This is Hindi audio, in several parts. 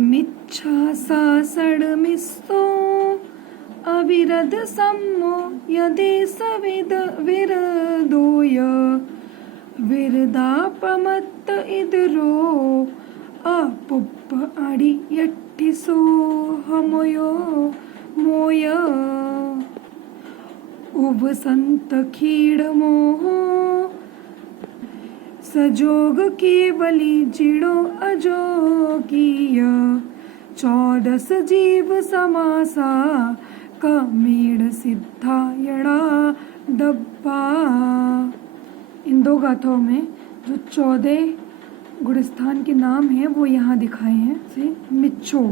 मिच्छा सासड़मिस्तो अविरद सम्मो यदेश विरदोय विरदापमत्त इदरो अपुप्प अडि यट्टिसो हमयो मोय उवसंत खीड़मोह सजोग केवली जिड़ो अजोगीय 14 जीव समासा कमेड़ सिद्धायणा डब्बा। इन दो गाथाओं में जो 14 गुणस्थान के नाम हैं वो यहाँ दिखाए हैं। से मिच्छो,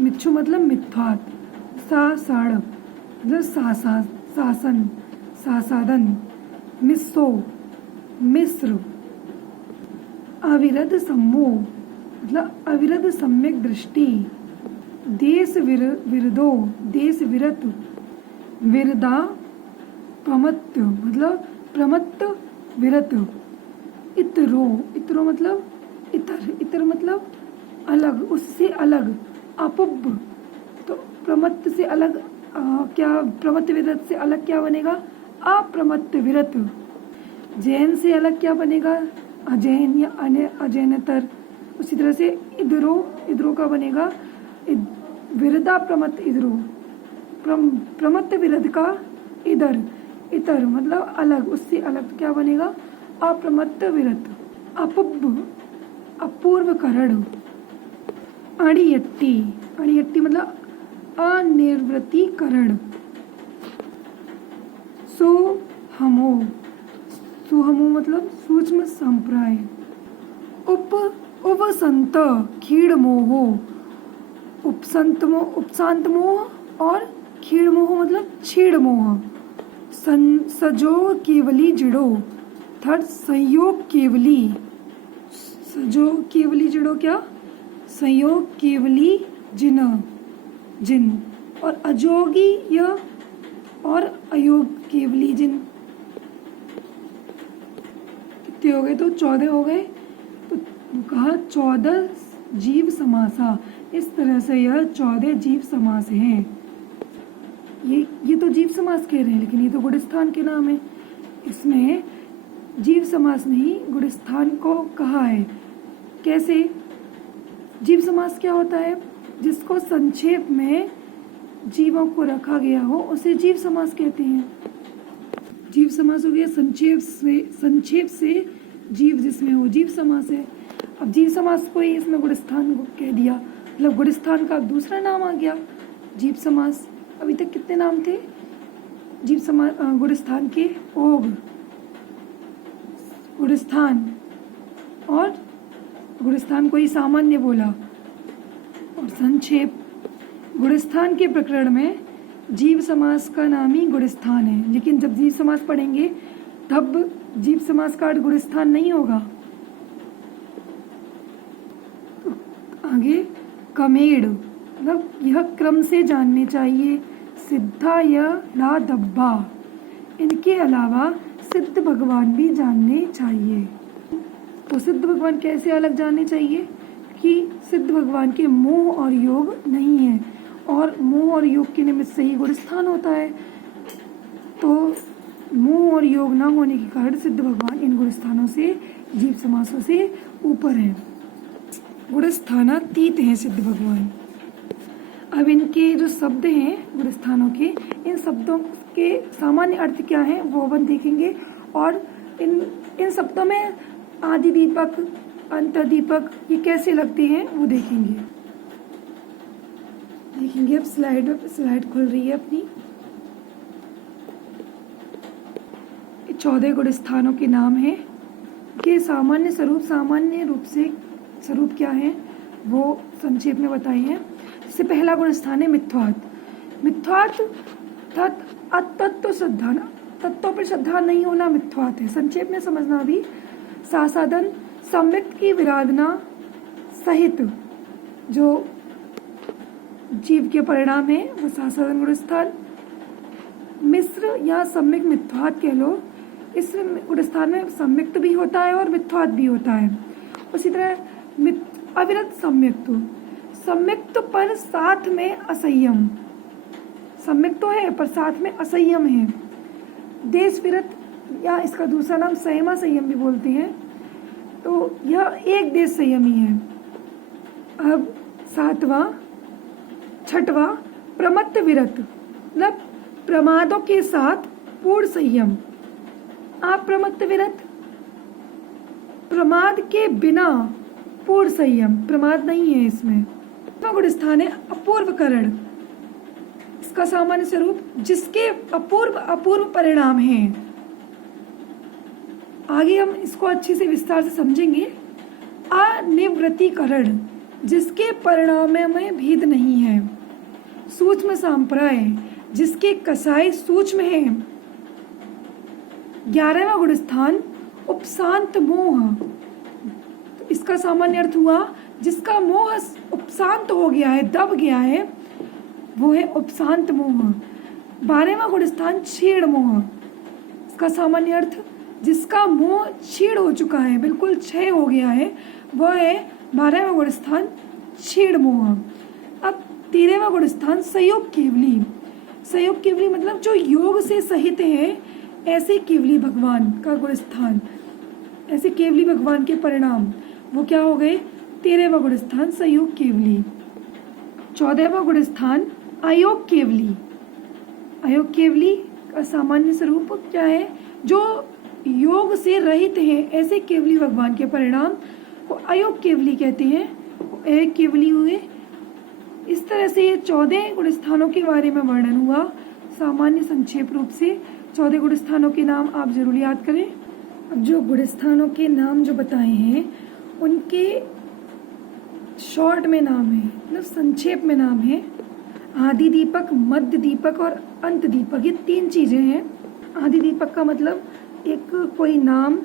मिच्छो मतलब मिथ्वात, साड़ मतलब शासन सासादन, मिस्सो मिस्र, अविरद सम्मो मतलब अविरद सम्यक दृष्टि, देश विरदो देश विरत, विरदा प्रमत्त मतलब प्रमत्त विरत, इतरो इतरो मतलब इतर मतलब अलग, उससे अलग, अपुब तो प्रमत्त से अलग क्या प्रमत्त विरत से अलग क्या बनेगा अप्रमत्त विरत। जैन से अलग क्या बनेगा अजैन या अजैनतर। उसी तरह से इधरो का बनेगा विरदा प्रमत्त इधरो, प्रमत्त विरद का इतर मतलब अलग, उससे अलग क्या बनेगा अप्रमत्त विरत। अपुब अपूर्वकरण, अड़ियट्टी मतलब अनिर्वृत्तीकरण। सुहमो मतलब सूक्ष्म संप्राय। उपसंत खीड़मोह, उपशांत मोह और खीड़मोह मतलब छीड़मोह। सजो केवली जिड़ो थर्ड संयोग केवली, सजो केवली जिड़ो क्या संयोग केवली जिन और अजोगी य और अयोग केवली जिन। कितने हो गए तो 14 हो गए। तो कहा 14 जीव समासा, इस तरह से यह 14 जीव समास हैं। ये तो जीव समास कह रहे हैं, लेकिन ये तो गुणस्थान के नाम है। इसमें जीव समास नहीं गुणस्थान को कहा है। कैसे? जीव समास क्या होता है? जिसको संक्षेप में जीवों को रखा गया हो उसे जीव समास कहते हैं। जीव समास हो गया संक्षेप से जीव जिसमें हो जीव समास है। अब जीव समास को ही इसमें गुणस्थान को कह दिया, मतलब गुणस्थान का दूसरा नाम आ गया जीव समास। अभी तक कितने नाम थे जीव समास गुणस्थान के? ओग, गुणस्थान और गुणस्थान को ही सामान्य बोला और संक्षेप। गुणस्थान के प्रकरण में जीव समास का नाम ही गुणस्थान है, लेकिन जब जीव समास पढ़ेंगे तब जीव समास का अर्थ गुणस्थान नहीं होगा। आगे कमेड़ मतलब यह क्रम से जानने चाहिए। सिद्धा या ला दब्बा, इनके अलावा सिद्ध भगवान भी जानने चाहिए। तो सिद्ध भगवान कैसे अलग जानने चाहिए कि सिद्ध भगवान के मोह और योग नहीं है, और मोह और योग के निमित्त से ही गुणस्थान होता है। तो मोह और योग न होने के कारण सिद्ध भगवान इन गुणस्थानों से जीव समासों से ऊपर है, गुणस्थानातीत हैं सिद्ध भगवान। अब इनके जो शब्द हैं गुणस्थानों के, इन शब्दों के सामान्य अर्थ क्या हैं वो अपन देखेंगे, और इन शब्दों में आदि दीपक अंतर दीपक ये कैसे लगते हैं वो देखेंगे। अब स्लाइड खुल रही है अपनी। 14 गुणस्थानों के नाम हैं के सामान्य स्वरूप क्या है वो संक्षेप में बताए हैं। जैसे पहला गुणस्थान है मिथ्वात अतत्व श्रद्धा, तत्वों पर श्रद्धा नहीं होना मिथ्वात है। संक्षेप में समझना भी। सासादन सम्यक की विराधना सहित जो जीव के परिणाम है वो सासादन गुणस्थान। मिश्र या सम्यक मिथ्वात कह लो, इस गुणस्थान में सम्यक्त भी होता है और मिथ्वात भी होता है। उसी तरह अविरत सम्यक्त, सम्यक्त पर साथ में असंयम, सम्यक तो है पर साथ में असंयम है। देश विरत या इसका दूसरा नाम संयमा संयम भी बोलते हैं, तो यह एक देश संयमी है। अब सातवां छठवां प्रमत्त विरत, मतलब प्रमादों के साथ पूर्ण संयम। अप्रमत्त विरत, प्रमाद के बिना पूर्ण संयम, प्रमाद नहीं है इसमें। गुण स्थान है अपूर्वकरण, इसका सामान्य स्वरूप जिसके अपूर्व परिणाम हैं। आगे हम इसको अच्छे से विस्तार से समझेंगे। अनिवृत्तिकरण, जिसके परिणाम में भेद नहीं है। सूक्ष्म सांप्राय, जिसके कसाय सूक्ष्म है। 11वां गुण स्थान उपशांत मोह, तो इसका सामान्य अर्थ हुआ जिसका मोह उपशांत हो गया है, दब गया है, वो है उपशांत मोह। 12वां गुण स्थान छीड़ मोह, इसका सामान्य अर्थ जिसका मोह छीड़ हो चुका है, बिल्कुल क्षय हो गया है, वह है 12वां गुण स्थान छीड़ मोह। अब 13वां गुण स्थान संयोग केवली, संयोग केवली मतलब जो योग से सहित है, ऐसे केवली भगवान का गुण स्थान, ऐसे केवली भगवान के परिणाम वो क्या हो गए? 13वां गुण स्थान संयोग केवली। 14वां गुण स्थान अयोग केवली, अयोग केवली का सामान्य स्वरूप क्या है? जो योग से रहित है, ऐसे केवली भगवान के परिणाम को अयोग केवली कहते हैं, एक केवली हुए। इस तरह से ये 14 गुण स्थानों के बारे में वर्णन हुआ सामान्य संक्षेप रूप से। 14 गुण स्थानों के नाम आप जरूर याद करें। अब जो गुण स्थानों के नाम जो बताए हैं उनके शॉर्ट में नाम है, मतलब संक्षेप में नाम है। आदि दीपक, मध्य दीपक और अंत दीपक, ये 3 चीजें हैं। आदि दीपक का मतलब एक कोई नाम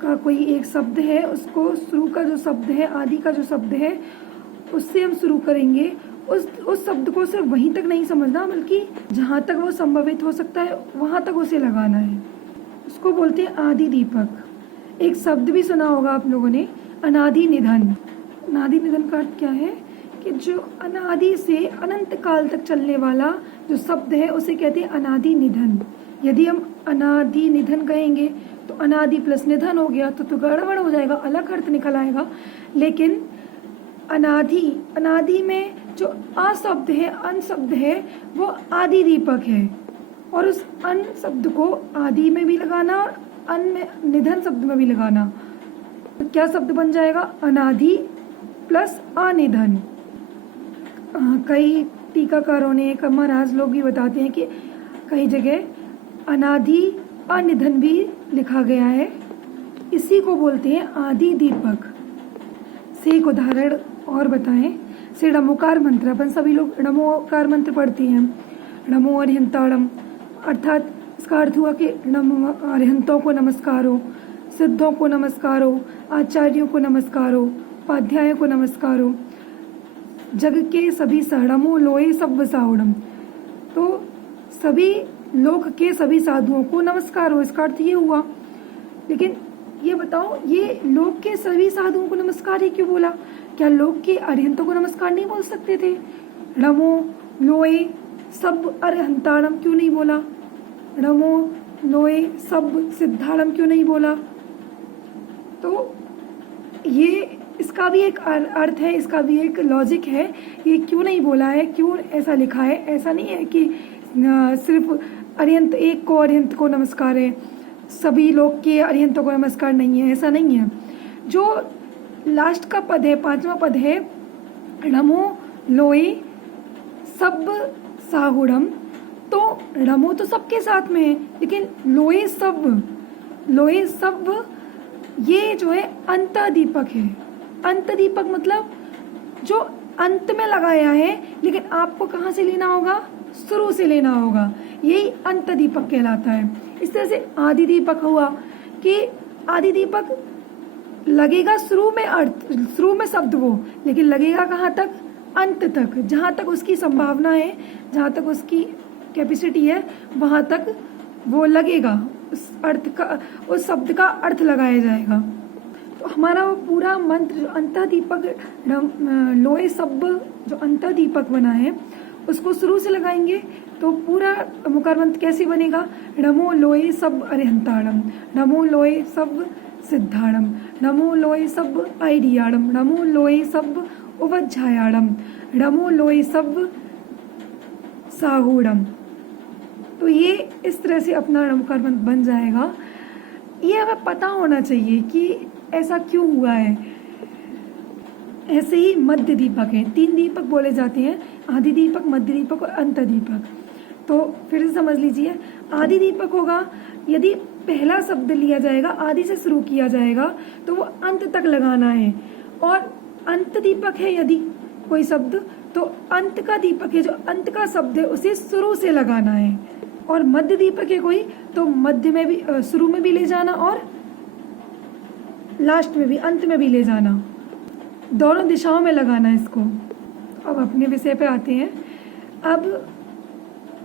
का कोई एक शब्द है, उसको शुरू का जो शब्द है, आदि का जो शब्द है, उससे हम शुरू करेंगे। उस शब्द को सिर्फ वहीं तक नहीं समझना, बल्कि जहाँ तक वो संभावित हो सकता है वहाँ तक उसे लगाना है, उसको बोलते हैं आदि दीपक। एक शब्द भी सुना होगा आप लोगों ने, अनादि निधन। अनादि निधन का अर्थ क्या है? कि जो अनादि से अनंत काल तक चलने वाला जो शब्द है उसे कहते हैं अनादि निधन। यदि हम अनादि निधन कहेंगे तो अनादि प्लस निधन हो गया तो गड़बड़ हो जाएगा, अलग अर्थ निकल आएगा। लेकिन अनादि में जो अ शब्द है, अन शब्द है, वो आदि दीपक है, और उस अन शब्द को आदि में भी लगाना और अन में निधन शब्द में भी लगाना, तो क्या शब्द बन जाएगा? अनादि प्लस अनिधन। कई टीकाकारों ने, महाराज लोग भी बताते हैं कि कई जगह अनादि अनिधन भी लिखा गया है, इसी को बोलते हैं आदि दीपक। से एक उदाहरण और बताएं। से नमोकार मंत्र, अपन सभी लोग नमोकार मंत्र पढ़ते हैं। नमो अरिहंताणम, अर्थात इसका अर्थ हुआ कि नमो अरिहंतों को नमस्कार हो, सिद्धों को नमस्कार हो, आचार्यों को नमस्कार हो, उपाध्यायों को नमस्कार हो, जग के सभी सहणमो लोए सब साहुणम, तो सभी लोक के सभी साधुओं को नमस्कार हो, इसका अर्थ ये हुआ। लेकिन ये बताओ, ये लोक के सभी साधुओं को नमस्कार ही क्यों बोला? क्या लोक के अरिहंतों को नमस्कार नहीं बोल सकते थे? नमो लोए सब अरिहंताणम क्यों नहीं बोला? नमो लोए सब सिद्धाणम क्यों नहीं बोला? तो ये इसका भी एक अर्थ है, इसका भी एक लॉजिक है। ये क्यों नहीं बोला है, क्यों ऐसा लिखा है? ऐसा नहीं है कि सिर्फ अरिहंत एक को अरिहंत को नमस्कार है, सभी लोग के अरिहंतों को नमस्कार नहीं है, ऐसा नहीं है। जो लास्ट का पद है, 5वां पद है, नमो लोए सब साहुणम, तो नमो तो सबके साथ में है, लेकिन लोए सब ये जो है अंत दीपक है। अंत दीपक मतलब जो अंत में लगाया है, लेकिन आपको कहाँ से लेना होगा? शुरू से लेना होगा, यही अंत दीपक कहलाता है। इस तरह से आदि दीपक हुआ कि आदि दीपक लगेगा शुरू में अर्थ, शुरू में शब्द वो, लेकिन लगेगा कहाँ तक? अंत तक, जहाँ तक उसकी संभावना है, जहाँ तक उसकी कैपेसिटी है, वहाँ तक वो लगेगा, उस अर्थ का, उस शब्द का अर्थ लगाया जाएगा। तो हमारा वो पूरा मंत्र जो अंतः दीपक लोए सब जो अंतः दीपक बना है उसको शुरू से लगाएंगे तो पूरा मुकार मंत्र कैसे बनेगा? नमो लोए सब अरिहंताणम, नमो लोए सब सिद्धाणम, नमो लोए सब आइडियाणम, नमो लोए सब उपध्यायाणम, नमो लोए सब साहूणम। तो ये इस तरह से अपना मुकार मंत्र बन जाएगा। ये हमें पता होना चाहिए कि ऐसा क्यों हुआ है। ऐसे ही मध्य दीपक है, 3 दीपक बोले जाते हैं, आदि दीपक, मध्य दीपक और अंत दीपक। तो फिर से समझ लीजिए, आदि दीपक होगा यदि पहला शब्द लिया जाएगा, आदि से शुरू किया जाएगा तो वो अंत तक लगाना है। और अंत दीपक है यदि कोई शब्द, तो अंत का दीपक है जो अंत का शब्द है उसे शुरू से लगाना है। और मध्य दीपक है कोई तो मध्य में भी, शुरू में भी ले जाना और लास्ट में भी, अंत में भी ले जाना, दोनों दिशाओं में लगाना है इसको। अब अपने विषय पे आते हैं। अब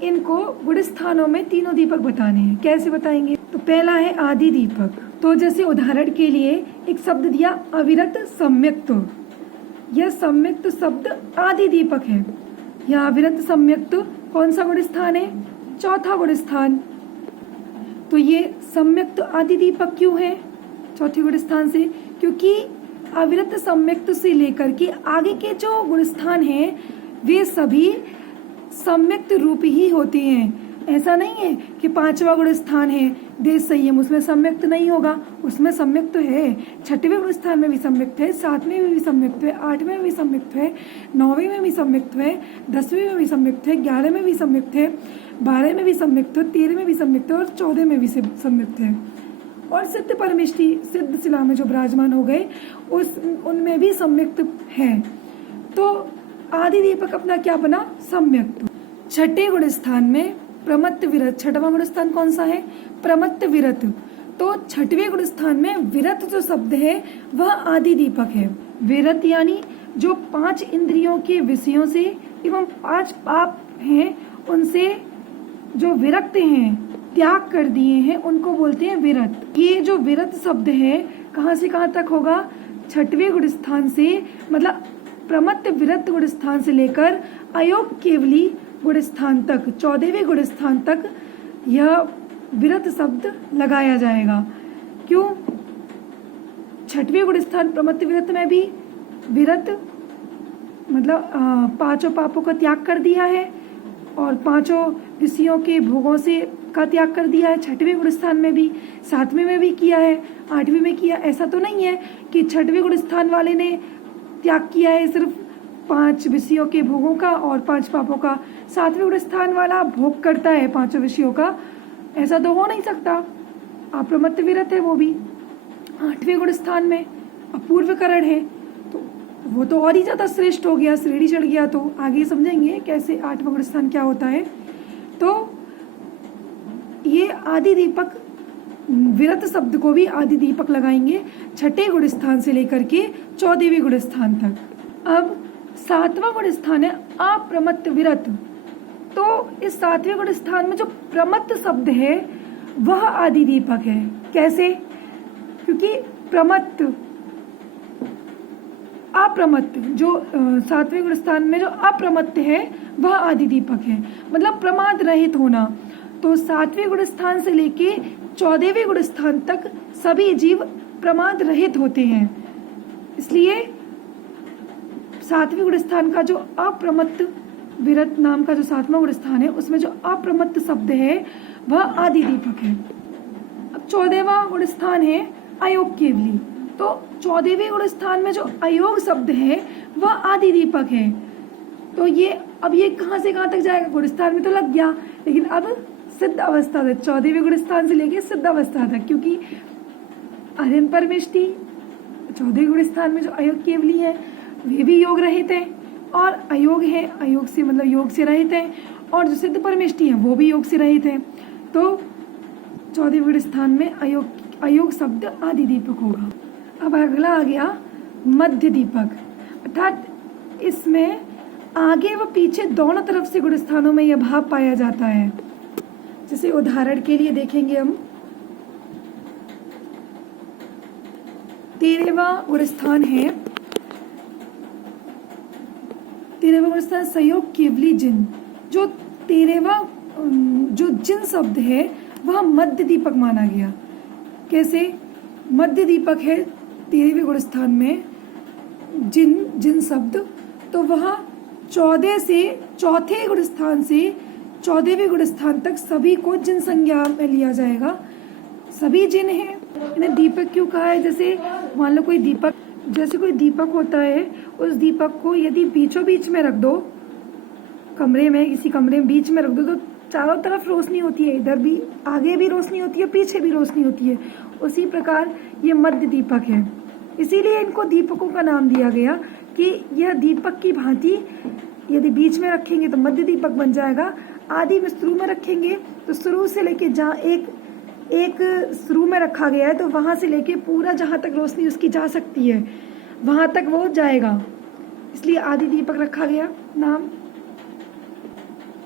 इनको गुण स्थानों में तीनों दीपक बताने हैं। कैसे बताएंगे? तो पहला है आदि दीपक। तो जैसे उदाहरण के लिए एक शब्द दिया अविरत सम्यक्त, यह सम्यक्त शब्द आदि दीपक है। यह अविरत सम्यक्त कौन सा गुण स्थान है? चौथा गुण स्थान। तो ये सम्यक्त आदि दीपक क्यों है चौथे गुण स्थान से? क्योंकि अविरत सम्यक्त से लेकर के आगे के जो गुण स्थान हैं वे सभी सम्यक्त रूप ही होते हैं। ऐसा नहीं है कि 5वां गुण स्थान है देश संयम, उसमें सम्यक्त नहीं होगा, उसमें सम्यक्त तो है। 6वें गुण स्थान में भी सम्यक्त है, 7वें में भी सम्यक्त है, 8वें में भी सम्यक्त है, 9वें में भी सम्यक्त है, 10वें में भी सम्यक्त है, 11वें में भी सम्यक्त है, 12वें में भी सम्यक्त है, 13वें में भी सम्यक्त है और 14वें में भी सम्यक्त है। और सिद्ध परमेष्टि सिद्ध शिला में जो विराजमान हो गए उनमें भी सम्यक्त है। तो आदि दीपक अपना क्या बना? सम्यक्त। 6ठे गुण स्थान में प्रमत्त विरत, 6वां गुण स्थान कौन सा है? प्रमत्त विरत। तो 6वें गुण स्थान में विरत जो शब्द है वह आदि दीपक है। विरत यानी जो 5 इंद्रियों के विषयों से एवं 5 पाप हैं उनसे जो विरक्त हैं, त्याग कर दिए हैं, उनको बोलते हैं विरत। ये जो विरत शब्द है कहाँ से कहाँ तक होगा? 6वें गुण स्थान से, मतलब प्रमत्त विरत गुण स्थान से लेकर अयोग केवली गुण स्थान तक, 14वें गुण स्थान तक यह विरत शब्द लगाया जाएगा। क्यों? 6वें गुण स्थान प्रमत्त विरत में भी विरत मतलब 5 पापों का त्याग कर दिया है और 5 विषयों के भोगों से का त्याग कर दिया है। 6वें गुण स्थान में भी, 7वें में भी किया है, 8वें में किया। ऐसा तो नहीं है कि 6वें गुण स्थान वाले ने त्याग किया है सिर्फ 5 विषयों के भोगों का और 5 पापों का, 7वें गुण स्थान वाला भोग करता है 5 विषयों का। ऐसा तो हो नहीं सकता। अप्रमत्त विरत है वो भी 8वें गुण स्थान में, अपूर्वकरण है, तो वो तो और ही ज्यादा श्रेष्ठ हो गया, श्रेणी चढ़ गया। तो आगे समझेंगे कैसे 8वां गुण स्थान क्या होता है। तो ये आदि दीपक, विरत शब्द को भी आदि दीपक लगाएंगे 6ठे गुण स्थान से लेकर के 14वें गुण स्थान तक। अब 7वां गुण स्थान है अप्रमत्त विरत। तो इस 7वें गुण स्थान में जो प्रमत्त शब्द है वह आदि दीपक है। कैसे? क्योंकि प्रमत्त, अप्रमत्त जो 7वें गुण स्थान में जो अप्रमत्त है वह आदि दीपक है, मतलब प्रमाद रहित होना। तो 7वें गुण स्थान से लेके 14वें गुण स्थान तक सभी जीव प्रमाद रहित होते हैं। इसलिए 7वें गुण स्थान का जो अप्रमत्त विरत नाम का जो 7वां गुण स्थान है उसमें जो अप्रमत्त शब्द है वह आदि दीपक है। अब 14वां गुण स्थान है अयोग केवली। तो 14वें गुण स्थान में जो अयोग शब्द है वह आदि दीपक है। तो ये अब ये कहाँ से कहाँ तक जाएगा? गुण स्थान में तो लग गया, लेकिन अब सिद्ध अवस्था तक, 14वें गुण स्थान से लेके सिद्ध अवस्था तक, क्योंकि अरिहंत परमेष्टि 14वें गुण स्थान में जो अयोग केवली है वे भी योग रहित है और अयोग है, अयोग से मतलब योग से रहित है, और जो सिद्ध परमेष्टि है वो भी योग से रहित है। तो 14वें गुण स्थान में अयोग शब्द आदि दीपक होगा। अब अगला आ गया मध्य दीपक, अर्थात इसमें आगे व पीछे दोनों तरफ से गुण स्थानों में यह भाव पाया जाता है। जैसे उदाहरण के लिए देखेंगे हम 13वां गुणस्थान है, 13वां गुणस्थान सहयोग केवली जिन। जो 13वां जो जिन शब्द है वह मध्य दीपक माना गया। कैसे? मध्य दीपक है 13वें गुणस्थान में जिन शब्द, तो वह 14 से चौथे गुणस्थान से 14वें गुणस्थान तक सभी को जिन संज्ञा में लिया जाएगा। सभी जिन हैं। इन्हें दीपक क्यों कहा है? जैसे मान लो कोई दीपक होता है, उस दीपक को यदि बीचों बीच में रख दो, कमरे में, किसी कमरे में बीच में रख दो, तो चारों तरफ रोशनी होती है, इधर भी आगे भी रोशनी होती है, पीछे भी रोशनी होती है। उसी प्रकार ये मध्य दीपक है, इसीलिए इनको दीपकों का नाम दिया गया कि यह दीपक की भांति यदि बीच में रखेंगे तो मध्य दीपक बन जाएगा। आदि में शुरू में रखेंगे तो शुरू से लेके जहाँ एक शुरू में रखा गया है तो वहां से लेके पूरा जहां तक रोशनी उसकी जा सकती है वहां तक वो जाएगा, इसलिए आदि दीपक रखा गया नाम।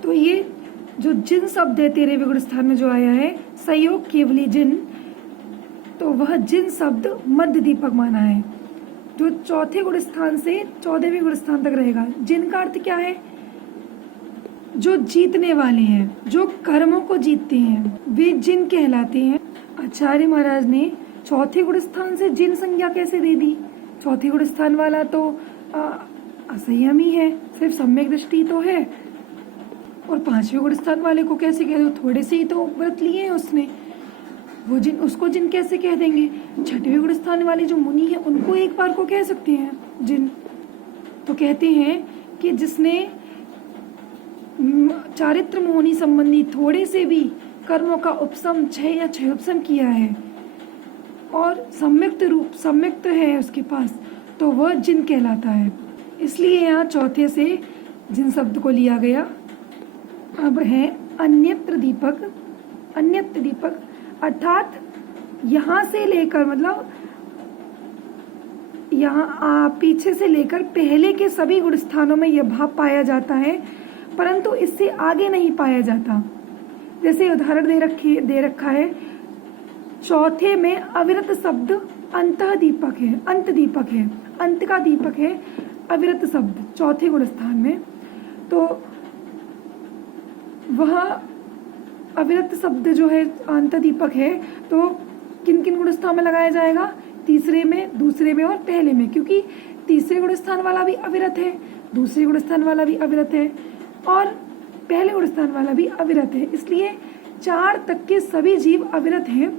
तो ये जो जिन शब्द है 13वें गुणस्थान में जो आया है सहयोग केवली जिन, तो वह जिन शब्द मध्य दीपक माना है, जो चौथे गुणस्थान से 14वें गुणस्थान तक रहेगा। जिन का अर्थ क्या है? जो जीतने वाले हैं, जो कर्मों को जीतते हैं, वे जिन कहलाते हैं। आचार्य महाराज ने चौथे गुणस्थान से जिन संज्ञा कैसे दे दी? चौथे गुणस्थान वाला तो असंयमी है, सिर्फ सम्यक दृष्टि तो है, और 5वें गुणस्थान वाले को कैसे कह दो? थोड़े से ही तो व्रत लिए हैं उसने, वो जिन, उसको जिन कैसे कह देंगे? 6वें गुणस्थान वाले जो मुनि है उनको एक बार को कह सकते हैं जिन। तो कहते हैं कि जिसने चारित्र मोहनी संबंधी थोड़े से भी कर्मों का उपशम 6 या 6 उपशम किया है और सम्यक्त है उसके पास, तो वह जिन कहलाता है। इसलिए यहाँ चौथे से जिन शब्द को लिया गया। अब है अन्यत्र दीपक अर्थात यहाँ से लेकर, मतलब यहाँ पीछे से लेकर पहले के सभी गुणस्थानों में यह भाव पाया जाता है, परंतु इससे आगे नहीं पाया जाता। जैसे उदाहरण दे रखा है, चौथे में अविरत शब्द अंत दीपक है, अंत का दीपक है अविरत शब्द चौथे गुणस्थान में। तो वह अविरत शब्द जो है अंत दीपक है, तो किन किन गुणस्थान में लगाया जाएगा? तीसरे में, दूसरे में और पहले में, क्योंकि तीसरे गुणस्थान वाला भी अविरत है, दूसरे गुणस्थान वाला भी अविरत है और पहले गुणस्थान वाला भी अविरत है, इसलिए 4 तक के सभी जीव अविरत हैं।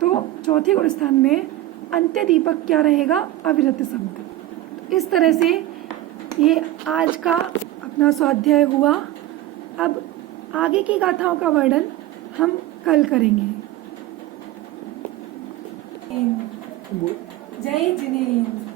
तो चौथे गुणस्थान में अंत्य दीपक क्या रहेगा? अविरत शब्द। इस तरह से ये आज का अपना स्वाध्याय हुआ। अब आगे की गाथाओं का वर्णन हम कल करेंगे। जय जिनेन्द्र।